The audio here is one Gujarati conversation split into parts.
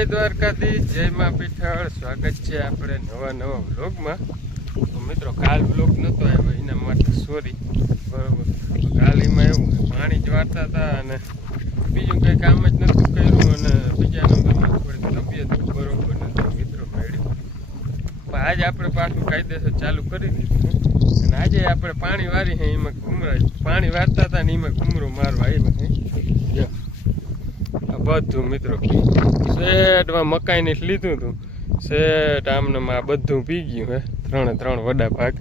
જય દ્વારકાધીશ, જય માં પીઠળ. સ્વાગત છે આપણે નવા વ્લોગમાં. તો મિત્રો કાલ વ્લોગ નહોતો આવ્યો એના માટે સોરી, બરોબર. કાલ એમાં એવું પાણી જ વાળતા હતા અને બીજું કંઈ કામ જ નહોતું કર્યું અને બીજા નંબરમાં થોડીક તબિયત બરોબર નથી મિત્રો મળ્યું. પણ આજે આપણે પાછું કાયદેસર ચાલુ કરી દીધું અને આજે આપણે પાણી વારી હે એમાં ઘૂમરાય પાણી વારતા હતા ને એમાં ઘૂમરો મારવા આવ્યા હે બધું મિત્રો. શેઠમાં મકાઈને લીધું હતું, શેઠ આમને આ બધું પી ગયું હે, ત્રણ વડા ભાગ.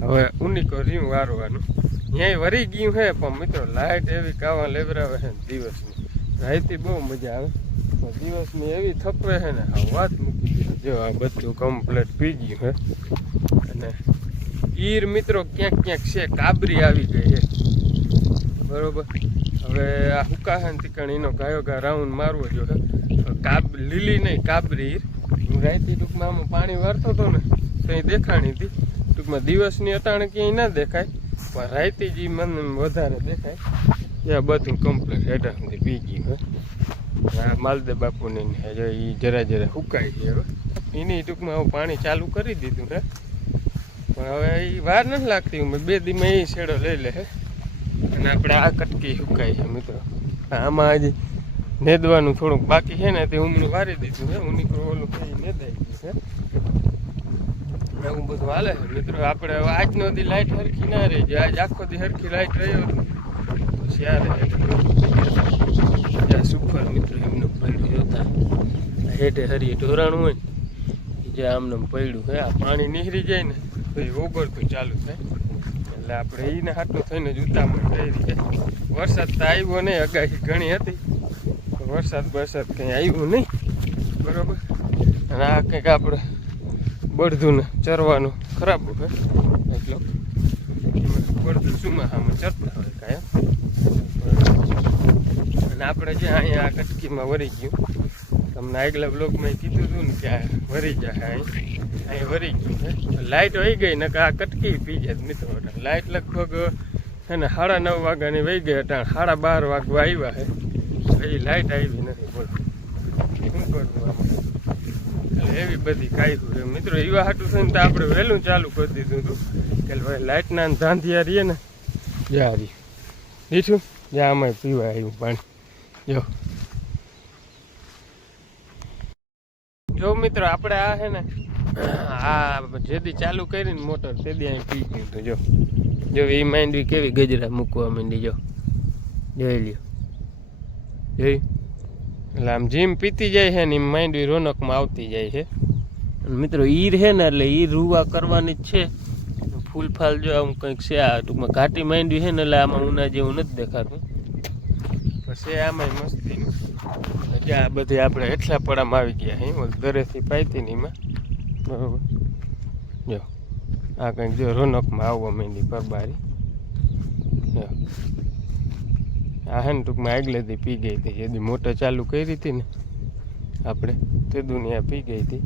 હવે ઉનીકો રીયું વારવાનું ત્યાં વરી ગયું હે. પણ મિત્રો લાઇટ એવી કાવા લેવરાવે છે દિવસની, રાઈતી બહુ મજા આવે. દિવસની એવી થપવે છે ને વાત મૂકી દીધી. જો આ બધું કમ્પ્લેટ પી ગયું હે. અને ઈર મિત્રો ક્યાંક છે, કાબરી આવી ગઈ છે બરોબર. હવે આ હુકા છે ને તીકણ એનો ગાયો રાઉન્ડ મારવો જોઈએ. લીલી નહીં કાબરી ઈર. હું રાઈતી ટૂંકમાં આમાં પાણી વારતો હતો ને તો દેખાણી હતી. ટૂંકમાં દિવસની અટાણે ક્યાંય ના દેખાય, પણ રાઈતી જ મને વધારે દેખાય. એ બધું કમ્પ્લીટ હેઠા સુધી પી ગયું હે. આ માલદેવ બાપુને જો એ જરા હુકાઈ ગઈ. હવે એની ટૂંકમાં હું પાણી ચાલુ કરી દીધું હે, પણ હવે એ વાર નથી લાગતી. હું 2 દીમાં એ શેડો લઈ લે હે. અને આપણે આ કટકી હુકાઈ છે મિત્રો. આમાં હજી નેદવાનું થોડુંક બાકી છે ને, તે ઉમરું વારી દીધું છે. ઉનીકો ઓલું કઈ નેદાઈ ગયું છે. એવું બધું હાલે છે મિત્રો. આપણે આજનો દી લાઇટ હરખી ના રહી જાય. આજ આખો દી હરખી લાઇટ રહ્યો તો ત્યારે સુપર મિત્રો એમનું પડ્યું જોતા હેઠે હરીએ ઢોરાણું હોય ને જે આમને પડ્યું હે. આ પાણી નીકળી જાય ને તો એ ઓગળતું ચાલુ થાય. એટલે આપણે એને હાટું થઈને જ ઉતામળ કરી છે. વરસાદ તો આવ્યો નહીં, આગાહી ઘણી હતી, વરસાદ કંઈ આવ્યું નહીં બરોબર. અને આ કંઈક આપણે બળદું ને ચરવાનું ખરાબ હોય એટલો બળદું સુમાહામાં ચરતા હોય કાયમ. અને આપણે જે અહીંયા આ કટકીમાં વરી ગયું, તમને આગલા બ્લોગમાં કીધું હતું ને કે આ વરી જાય અહીં વરી ગયું છે. લાઇટ વહી ગઈ ને આ કટકી પી જાય મિત્રો. લાઇટ લગભગ છે ને 9:30 વાગ્યાની વહી ગઈ. અટાણ 12:30 વાગવા આવ્યા છે, એ લાઇટ આવી નથી. બોલો શું કરવું આમાં? એટલે એવી બધી કાયદું છે મિત્રો. એવા હાટું થઈને તો આપણે વહેલું ચાલુ કરી દીધું હતું કે ભાઈ લાઇટના ધાંધિયા રહીએ ને જ્યાં આવી દીઠું જ્યાં આમાં પીવા આવ્યું પાણી. જો મિત્રો આપણે આ છે ને આ જેદી ચાલુ કરીને મોટર તેદી અહીં પી ગયું હતું. જો એ માંડવી કેવી ગજરા મૂકવા માંડી. જોઈ લ્યો જોઈ. એટલે આમ જીમ પીતી જાય છે ને એમ માંડવી રોનકમાં આવતી જાય છે. અને મિત્રો ઈર છે ને એટલે ઈર રૂવા કરવાની જ છે. ફૂલ ફાલ જો આમ કંઈક છે. આ ટૂંકમાં ઘાટી માંડવી છે ને એટલે આમાં ઉના જેવું નથી દેખાતું. પછી આમાં મસ્તીનું આ બધી આપણે હેઠલા પડામાં આવી ગયા હે. દરેથી પાઈતી ને એમાં બરોબર. જો આ કંઈક જો રોનકમાં આવવા માંડી પરબારી. આ હે ને ટૂંકમાં આગલેથી પી ગઈ હતી. એદી મોટર ચાલુ કરી હતી ને આપણે તે દુનિયા પી ગઈ હતી.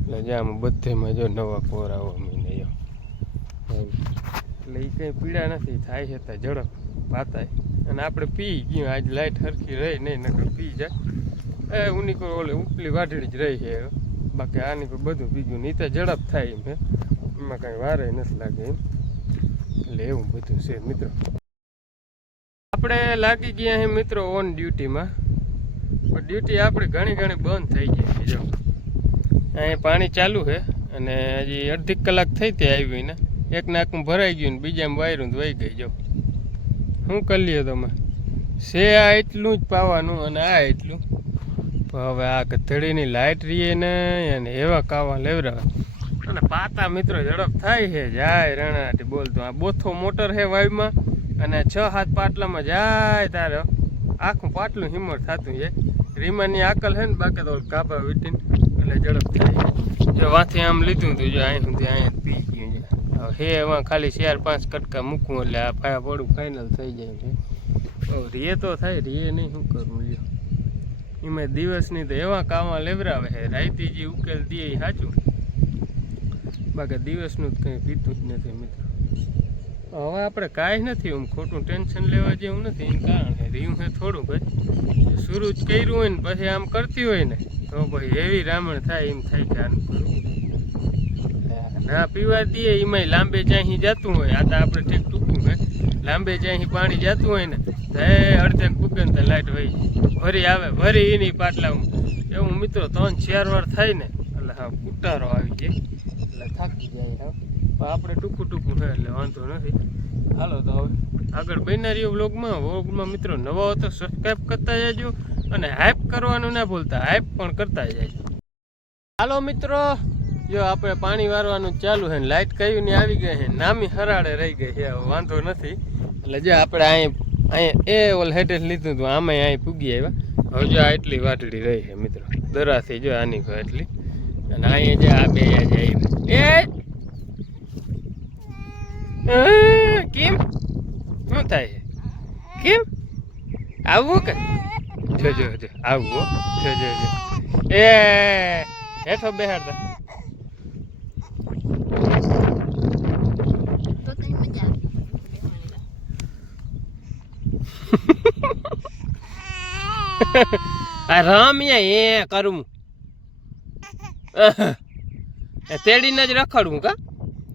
એટલે જ્યાં બધેમાં જો નવા કોર આવવા માંડે. એટલે એ કંઈ પીડા નથી, થાય છે ત્યાં ઝડપ પાતાય. અને આપણે પી ગયું. આજ લાઇટ હરખી રહી નહીં, નકર પી જાય. ઉનીકો ઓલે ઉપલી વાઢડી જ રહી છે. બાકી આની કોઈ બધું પી ગયું. નહીં તો ઝડપ થાય એમ હે, એમાં કાંઈ વારે નથી લાગે એમ. એટલે એવું બધું છે મિત્રો. આપણે લાગી ગયા હે મિત્રો ઓન ડ્યુટીમાં. પણ ડ્યુટી આપણી ઘણી બંધ થઈ ગઈ છે. જો અહીંયા પાણી ચાલુ છે અને હજી અડધી કલાક થઈ તે આવી ને એક નાકું ભરાઈ ગયું ને બીજામાં વાયરું વહી ગઈ. જો શું કરી લ્યો તમે? છે આ એટલું જ પાવાનું અને આ એટલું. હવે આ ગધડીની લાઇટ રહીએ ને અને એવા કાવા લેવરા અને પાતા મિત્રો ઝડપ થાય છે. જાય રણાટી બોલતો. આ બોથો મોટર છે વાયુમાં અને 6-7 પાટલામાં જાય તારે આખું પાટલું હિંમત થતું છે. રીમાની આકલ છે ને, બાકી તો કાપા વીટીને એટલે ઝડપ થાય. જો વાંથી આમ લીધું હતું, જો અહીં સુધી અહીંયા પી ગયું છે. હવે એમાં ખાલી 4-5 કટકા મૂકવું એટલે આ ફાયા પડું ફાઇનલ થઈ જાય છે. રીએ તો થાય, રીએ નહીં શું કરવું લ્યો. એમાં દિવસની તો એવા કામમાં લેવરાવે છે. રાઈતી જે ઉકેલ દે એ સાચું, બાકી દિવસનું જ કંઈ પીતું જ નથી મિત્રો. હવે આપણે કાંઈ નથી એમ ખોટું ટેન્શન લેવા જેવું નથી. એનું કારણ છે રહ્યું છે થોડુંક જ. શરૂ જ કર્યું હોય ને પછી આમ કરતી હોય ને તો ભાઈ એવી રામણ થાય એમ થાય કે આનું કરવું ના પીવા દઈએ એમાંય લાંબે ચાહી જતું હોય આ તો આપણે ઠીક ટૂંકું હે લાંબે ચાહી પાણી જતું હોય ને તો એ અડધે પૂગે ને તો લાઈટ વહી ભરી આવે ભરી એની પાટલામાં એવું મિત્રો 3-4 વાર થાય ને એટલે હા ઉતારો આવી જાય એટલે થાકી જાય હા પણ આપણે ટૂંકું છે એટલે વાંધો નથી હાલો તો હવે આગળ બન્યા વ્લોગમાં મિત્રો નવા હો તો સબસ્ક્રાઈબ કરતા જજો અને હાઈપ કરવાનું ના ભૂલતા હાઈપ પણ કરતા જાય હાલો મિત્રો જો આપણે પાણી વારવાનું ચાલુ છે ને લાઈટ કયું ને આવી ગઈ છે નામી હરાડે રહી ગઈ છે વાંધો નથી એટલે જો આપણે અહીંયા એ ઓલ હેઠે લીધું હતું આમાં અહીં પૂગી આવ્યા હવે જો એટલી વાટડી રહી છે મિત્રો દરાથી જો આની કોઈ એટલી અને અહીંયા જે આ બે જાય કેમ શું થાય છે કેમ આવવું કે જો આવવું જો એ હેઠો બેહાડતા આ રામિયા એ કરું તેડીને જ રખડવું કા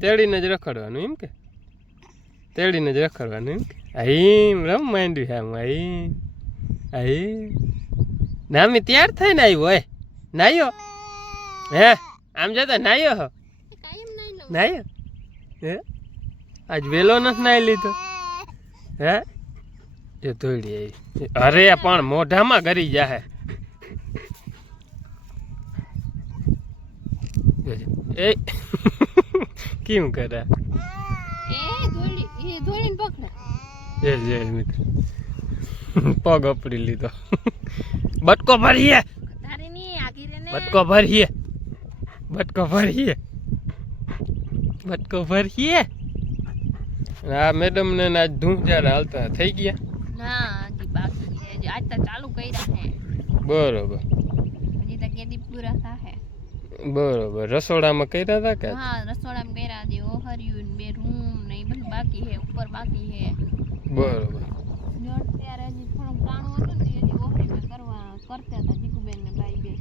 તેડીને જ રખડવાનું એમ કે તેડીને જ રખડવાનું એમ કે અહીં રમ માંડ્યું છે અહીં નામી તૈયાર થઈને આવ્યો હોય નાયો હે આમ જતા નાયો હો નાયો હે આજ વેલો નથી નાઈ લીધો હે જો ધોળી આવી અરે પણ મોઢામાં ગરી જાહે એ કેમ કરે પગ અપડી લીધો બટકો ભરીએ આ મેડમ ને આજ ધૂમ જ્યારે હાલતા થઈ ગયા ના હજી બાકી છે આજ તો ચાલુ કર્યા છે બરોબર હજી તો કેદી પૂરા થાહે બરોબર રસોડામાં કર્યા હતા કે હા રસોડામાં કર્યા છે ઓહરિયું ને 2 રૂમ ને એ બધું બાકી છે ઉપર બાકી છે બરોબર જો અત્યારે હજી થોડું કાણું હતું ને હજી ઓહરીમાં કરતા હતા જીકુબેન ને ભાઈ બે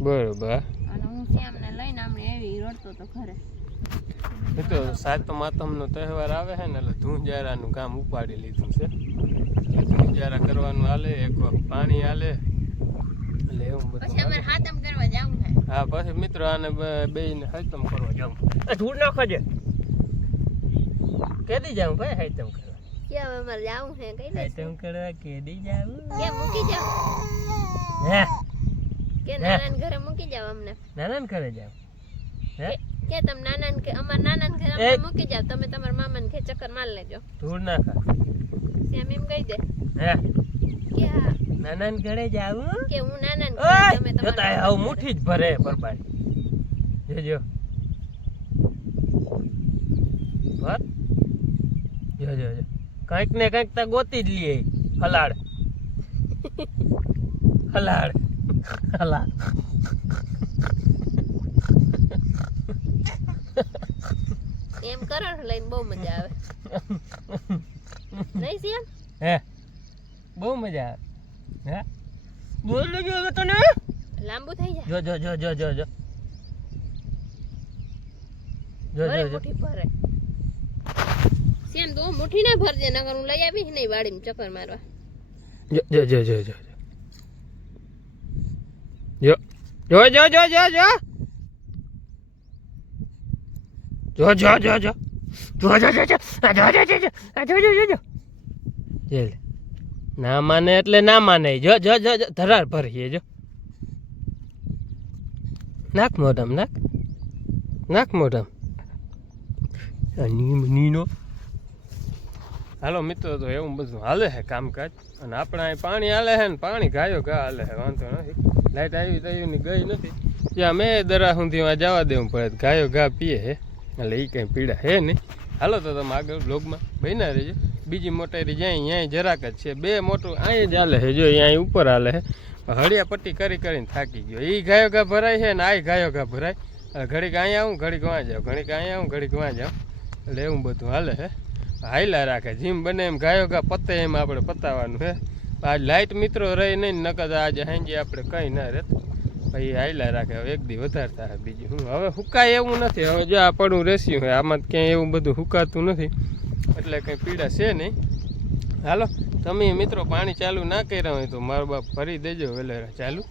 બરોબર અને હું શ્યામ ને લઈને આમને એવી રડતો તો ઘરે તો સાતમ આતમનો તહેવાર આવે છે ને એટલે ધૂંજારાનું કામ ઉપાડી લીધું છે ધૂંજારા કરવાનું હાલે એક પાણી હાલે એટલે એવું બધું પછી અમારે હાતમ કરવા જાવું છે હા પછી મિત્રો આને બેયને હાતમ કરવા જાવું ધૂળ નાખો છે કેદી જાવું ભાઈ હાતમ કરવા કે હવે અમારે જાવું છે કઈ દે હાતમ કરવા કેદી જાવું કે મૂકી જાવ હે કે નાનાને ઘરે મૂકી જાવ અમને નાનાને ઘરે જાવ હે કે તમે નાનાને કે અમાર નાનાને ઘરે અમને મૂકી જાવ તમે તમારા મામાને ઘરે ચક્કર માર લેજો ધૂળ નાખા શ્યામ એમ કહી દે હે કે હા નાનાને ઘરે જાવું કે હું નાનાને ઘરે તમે જોતા આવ મુઠ્ઠી જ ભરે પરબાર જોજો ભર જો કંઈક ને કંઈક તો ગોતી જ લઈએ હલાડ એમ કરો લઈને બહુ મજા આવે નહીં શ્યામ હે બહુ મજા આવે હે બોલ જો તને લાંબુ થઈ જાય જો મુઠ્ઠી ભરે શ્યામ તો મુઠ્ઠી ના ભરજે નકર હું લઈ આવીશ નહીં વાડીમાં ચક્કર મારવા ના માને એટલે ના માને જો ધરાર ભરીએ જો નાખ મોઢામ નાખ મોઢામ નીનો હાલો મિત્રો તો એવું બધું હાલે છે કામકાજ અને આપણે અહીં પાણી હાલે છે ને પાણી ગાયો ઘા હાલે છે વાંધો નથી લાઈટ આવી તઈ ની ગઈ નથી ત્યાં મેં દરા સુધીમાં જવા દેવું પડે ગાયો ઘા પીએ છે એટલે એ કંઈ પીડા હે નહીં હાલો તો તમે આગળ બ્લોગમાં બન્યા રહેજો બીજી મોટારી જાય અહીંયા જરાક જ છે બે મોટું અહીં જ હાલે છે જો અહીંયા ઉપર હાલે છે હળિયા પટ્ટી કરીને થાકી ગયો એ ગાયો ઘા ભરાય છે ને આ ગાયો ઘા ભરાય ઘડીક અહીંયા આવું ઘડીક વાં જાઉં ઘડીક અહીંયા આવું ઘડીક વાં જાઉં એટલે એવું બધું હાલે છે હાઈલા રાખે જેમ બને એમ ગાયો ઘા પતે એમ આપણે પતાવવાનું છે આજ લાઇટ મિત્રો રહી નહીં નકર આજે સાંજે આપણે કંઈ ના રહેત પછી હાઈલા રાખે. હવે એક દી વધારે થાય બીજું હું. હવે હુકાય એવું નથી. હવે જો આ પડું રેસ્યું હોય આમાં ક્યાંય એવું બધું હુકાતું નથી એટલે કંઈ પીડા છે નહીં. હાલો તમે મિત્રો પાણી ચાલુ ના કર્યા હોય તો મારો બાપ ભરી દેજો વેલેરા ચાલુ.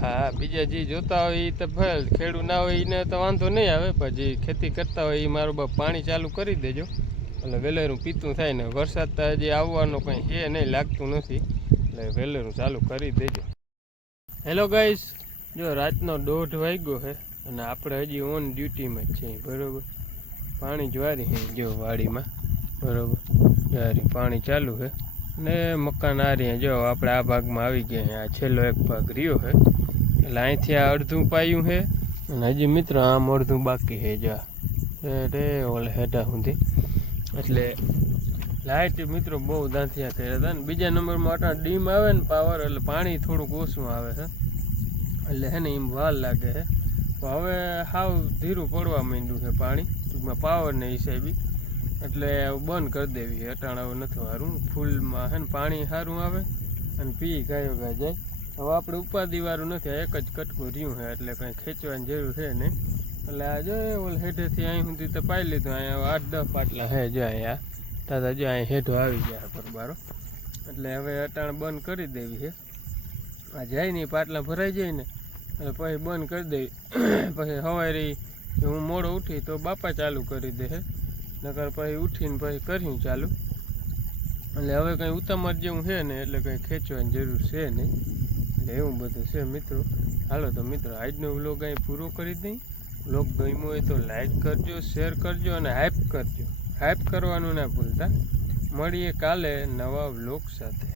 હા બીજા જે જોતા હોય એ તો ભલે, ખેડૂત ના હોય એને તો વાંધો નહીં આવે, પણ જે ખેતી કરતા હોય એ મારો બાપ પાણી ચાલુ કરી દેજો એટલે વેલેરું પીતું થાય ને. વરસાદ તો હજી આવવાનો કંઈ છે નહીં, લાગતું નથી એટલે વેલેરું ચાલુ કરી દેજો. હેલો ગાઈસ, જો રાતનો 1:30 વાગ્યો છે અને આપણે હજી ઓન ડ્યુટીમાં જ છીએ બરાબર. પાણી જ્વારી છે જો વાડીમાં બરાબર, જ્વારી પાણી ચાલુ છે ને મકાન આ રહ્યા જો આપણે આ ભાગમાં આવી ગયા છે. આ છેલ્લો એક ભાગ રહ્યો છે એટલે અહીંથી આ અડધું પાયું છે અને હજી મિત્રો આમ અડધું બાકી છે. જો રે ઓલે હેઠા સુધી એટલે લાઇટ મિત્રો બહુ દાંતિયા કર્યા હતા ને. બીજા નંબરમાં આટલા ડીમ આવે ને પાવર એટલે પાણી થોડુંક ઓછું આવે છે એટલે હે ને એમ વાર લાગે છે. હવે સાવ ધીરું પડવા માંડ્યું છે પાણી ટૂંકમાં પાવરને હિસાબે એટલે બંધ કરી દેવી. અટાણા હવે નથી સારું, ફૂલમાં હે ને પાણી સારું આવે અને પી ગાયો ગા જાય. હવે આપણે ઉપાધિવાળું નથી, એક જ કટકું રહ્યું છે એટલે કંઈ ખેંચવાની જરૂર છે નહીં. એટલે આ જો ઓલ હેઠેથી અહીં સુધી તો પાઈ લીધું. અહીંયા 8-10 પાટલા છે જો અહીંયા દાદા જો અહીં હેઠો આવી ગયા પરબારો એટલે હવે અટાણ બંધ કરી દેવી છે. આ જાય ને પાટલા ભરાઈ જાય ને એટલે પછી બંધ કરી દેવી. પછી સવારે હું મોડો ઉઠી તો બાપા ચાલુ કરી દે છે, નકર પછી ઉઠીને પછી કર્યું ચાલુ. એટલે હવે કંઈ ઉતામર જેવું છે ને એટલે કંઈ ખેંચવાની જરૂર છે નહીં એટલે એવું બધું છે મિત્રો. હાલો તો મિત્રો આજનો વ્લોગ અહીં પૂરો કરી દઈ. વ્લોગ ગમ્યો હોય તો લાઈક કરજો, શેર કરજો અને હાઈપ કરજો. હાઈપ કરવાનું ના ભૂલતા. મળીએ કાલે નવા વ્લોગ સાથે.